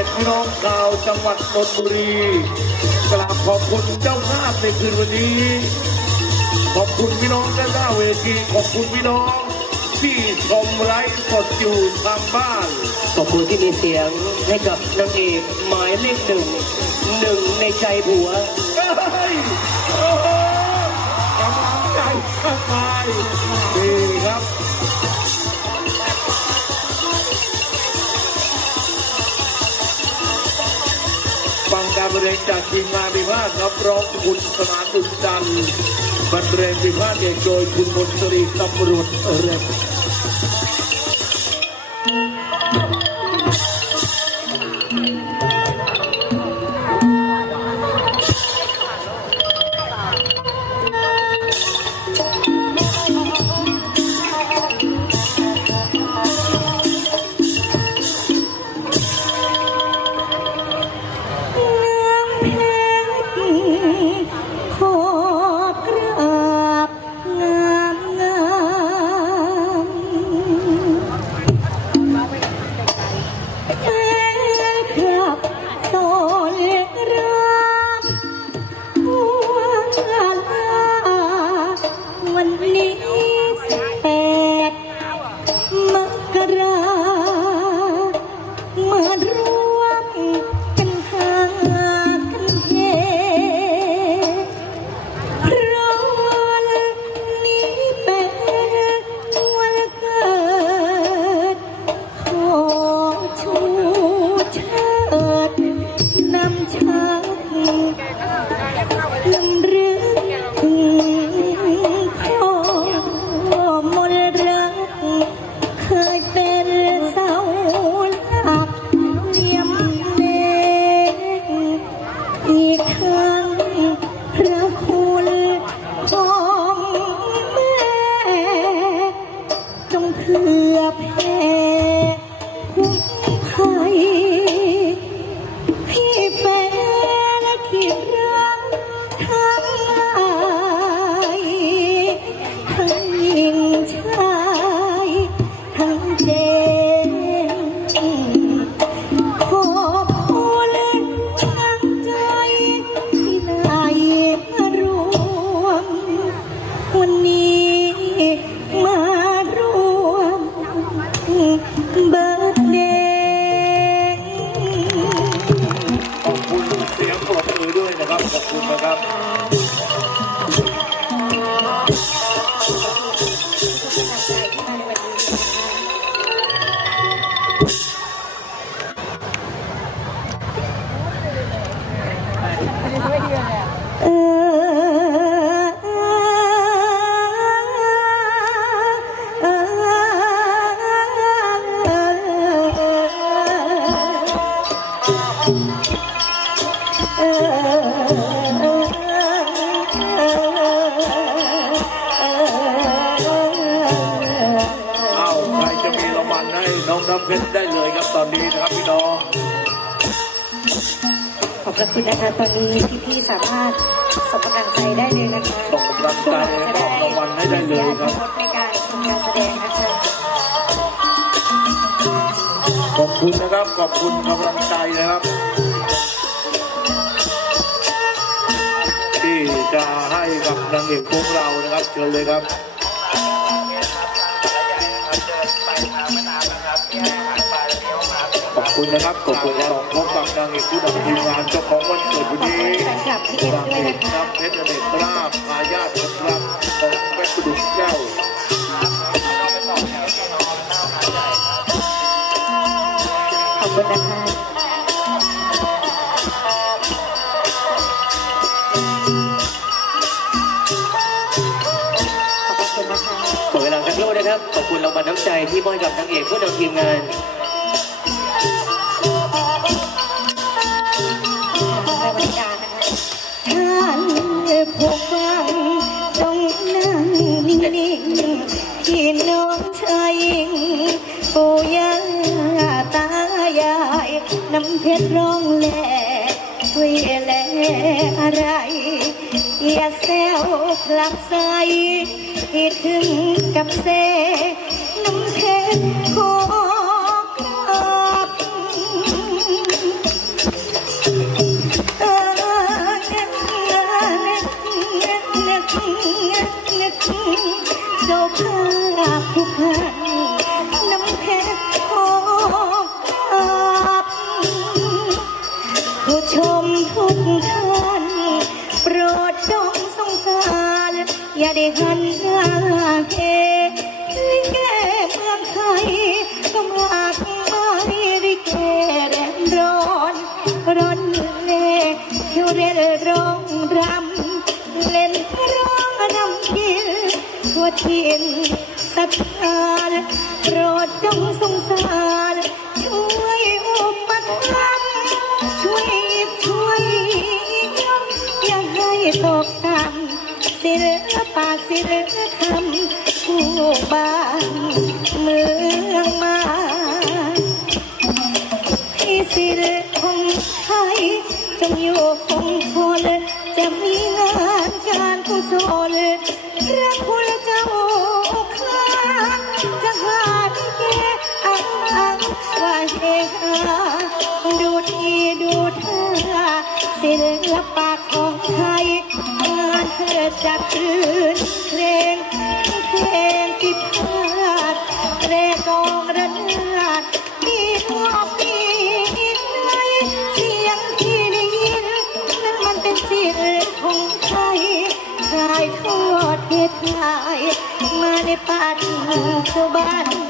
ด็จพี่น้องชาวจังหวัดนนทบุรีกราบขอบคุณเจ้าภาพในคืนวันนี้ ขอบคุณพี่น้องด้านหน้าเวทีขอบคุณพี่น้องที่ชมไลฟ์สดอยู่ทางบ้าน ขอบคุณที่มีเสียงให้กับนางเอกหมายเลขหนึ่งหนึ่งในใจผัวเฮ้ยโอ้โหกำลังใจข้างในดี คุณสมานอุ่นจันทร์บรรเลงพิพาทเอกโดยคุณมนตรีตำรวจเร็ว อีกครั้งพระคำเพชรได้เลยครับตอนนี้นะครับพี่น้อง ขอบพระคุณนะคะตอนนี้พี่ๆสามารถส่งกำลังใจได้เลยนะคะส่งกำลังใจมอบรางวัลให้ได้เลยครับในการชมการแสดงนะคะขอบคุณนะครับ ขอบคุณกำลังใจนะครับที่จะให้กับนางเอกของเรานะครับ เชิญเลยครับ คุณนะครับขอบคุณครับพบกับนางเอกผู้นำทีมงานเจ้าของวันเกิดวันนี้แฟนคลับพี่เอ็มนางด้เอวยกนะคะน้ำเพชรอเดชราบอาญาติครับของแม่กุดุแก้วขอบคุณนะคะขอบคุณนะคะ ขอเวลาสักครู่นะครับ ขอบคุณรางวัลน้ำใจที่มอบให้กับนางเอกผู้นำทีมงานใน นิ่งพี่น้องชายหญิงปู่ย่าตายายน้ำเพชรร้องแหล่ช่วยแหล่อะไรอย่าแซวพลักใสให้ถึงกับเซน้ำเพชรโค จาภาพทุกท่านน้ำเพชรขอขับผู้ชมทุกท่านโปรดจงสงสาร อย่าได้หันหน้าเฮลิเกเมืองไทยก็มากมายลิเกแดนร้อนร้อนเล่เที่ยวเร่ร้องร ถิ่นสัทธาโปรดจงสงสาร ช่วยอุปถัมภ์ช่วยช่วยยกอย่าให้ตกต่ำศิลปะศิลธรรมผู้บ้านเมืองมาให้ศิลของไทยจงอยู่คงทนจะมีงานการกุศล จับคลื่นเพลงเพลงที่พาดเรกองระนาดมีหัวปีในเสียงที่ได้ยินนั้นมันเป็นเสียงของไทยชายทอดเทศไทยมาในปัจจุบัน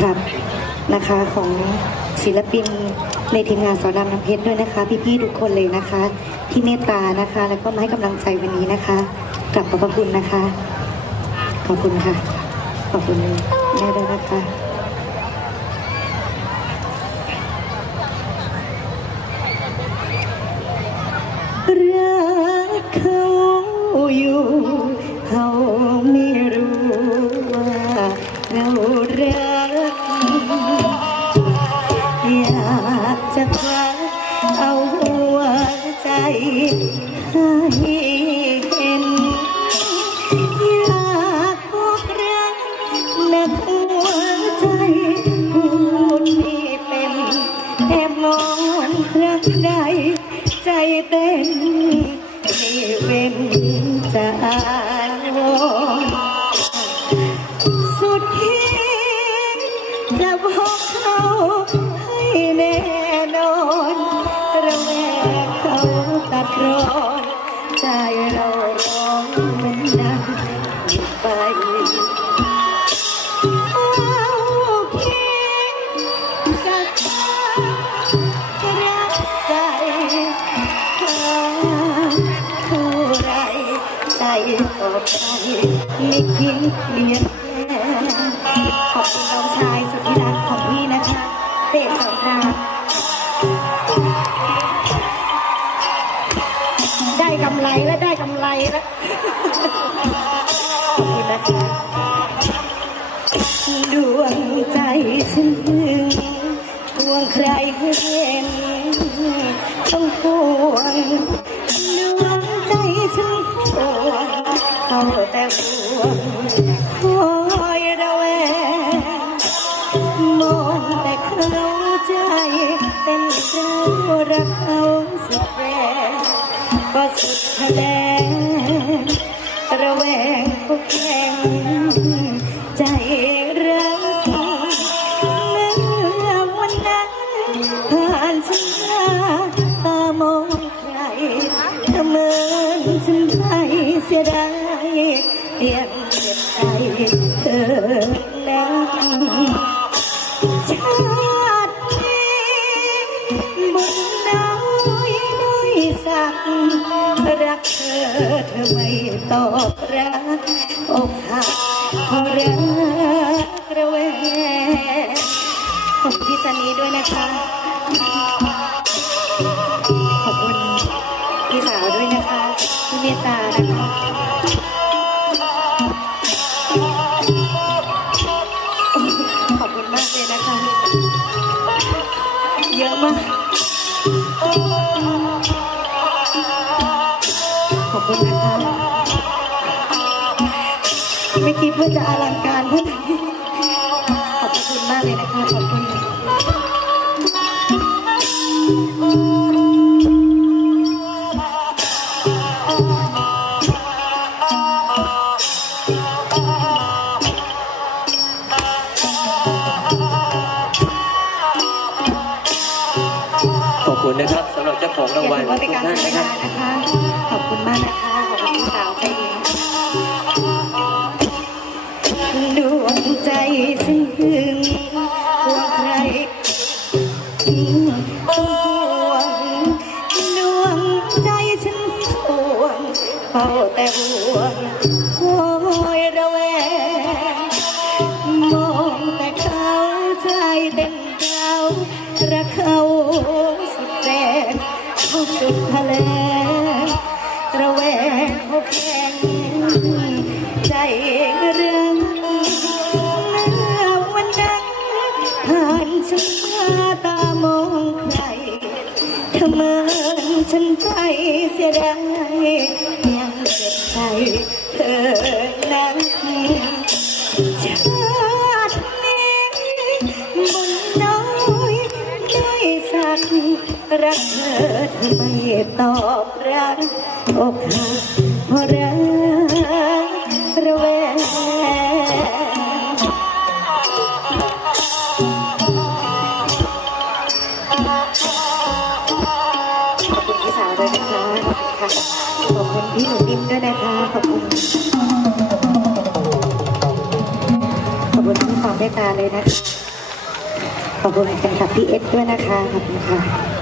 ครับนะคะของศิลปินในทีมงานสอนรามน้ำเพชรด้วยนะคะ พี่ๆทุกคนเลยนะคะ ที่เมตตานะคะ แล้วก็มาให้กำลังใจวันนี้นะคะกลับขอบพระคุณนะคะ ขอบคุณค่ะ ขอบคุณแม่ด้วยนะคะ ร้อนใจเราร้องเป็นดังไปเอาคิดจะรักใจหาเท่าไรใจตอบใจไม่คิดเปลี่ยนแปลงขอบคุณน้องชายสุดที่รักของพี่นะคะเตะสองราม แต่ห่วงคอยระแวงมองแต่เขาใจเต้นเจ้ารักเขาสุดแรงก็สุดทะเลระแวงพวกแข่งใจรักเมื่อวันนั้นผ่านฉันตามองใครเธอเหมือ ยงเจ็บใจเธอนั้นชาตินี้บุญน้อยน้อยสัก รักเธอเธอไม่ตอบรักอกหักเพราะรักระแวงขอบคุณพี่ซันนี้ด้วยนะคะ ขอบคุณพี่สาวด้วยนะคะที่เมตตานะคะ มาขอบคุณนะคะ ไม่คิดว่าจะอลังการขนาดนี้ขอบคุณมากเลยนะคะ ขอบคุณ คุณนะครับสำหรับเจ้าของรางวัลทุกท่านนะครับ ขอบคุณมากนะคะ สุดทะเลระแวงเขาแข็งใจเรื่องเมื่อวันนั้นผ่านฉันมาตามองใครเธอเหมือนฉันใจเสียดายยังเจ็บใจเธอนั้นชาตินี้บุญ รักเธอเธอไม่ตอบรักอกหักเพราะรักระแวงขอบคุณพี่สาวด้วยนะคะขอบคุณค่ะขอบคุณพี่หนูนิ่มด้วยนะคะ ขอบคุณขอบคุณทุกความเมตตาเลยนะคะขอบคุณแฟนคลับพี่เอสด้วยนะคะ ขอบคุณค่ะ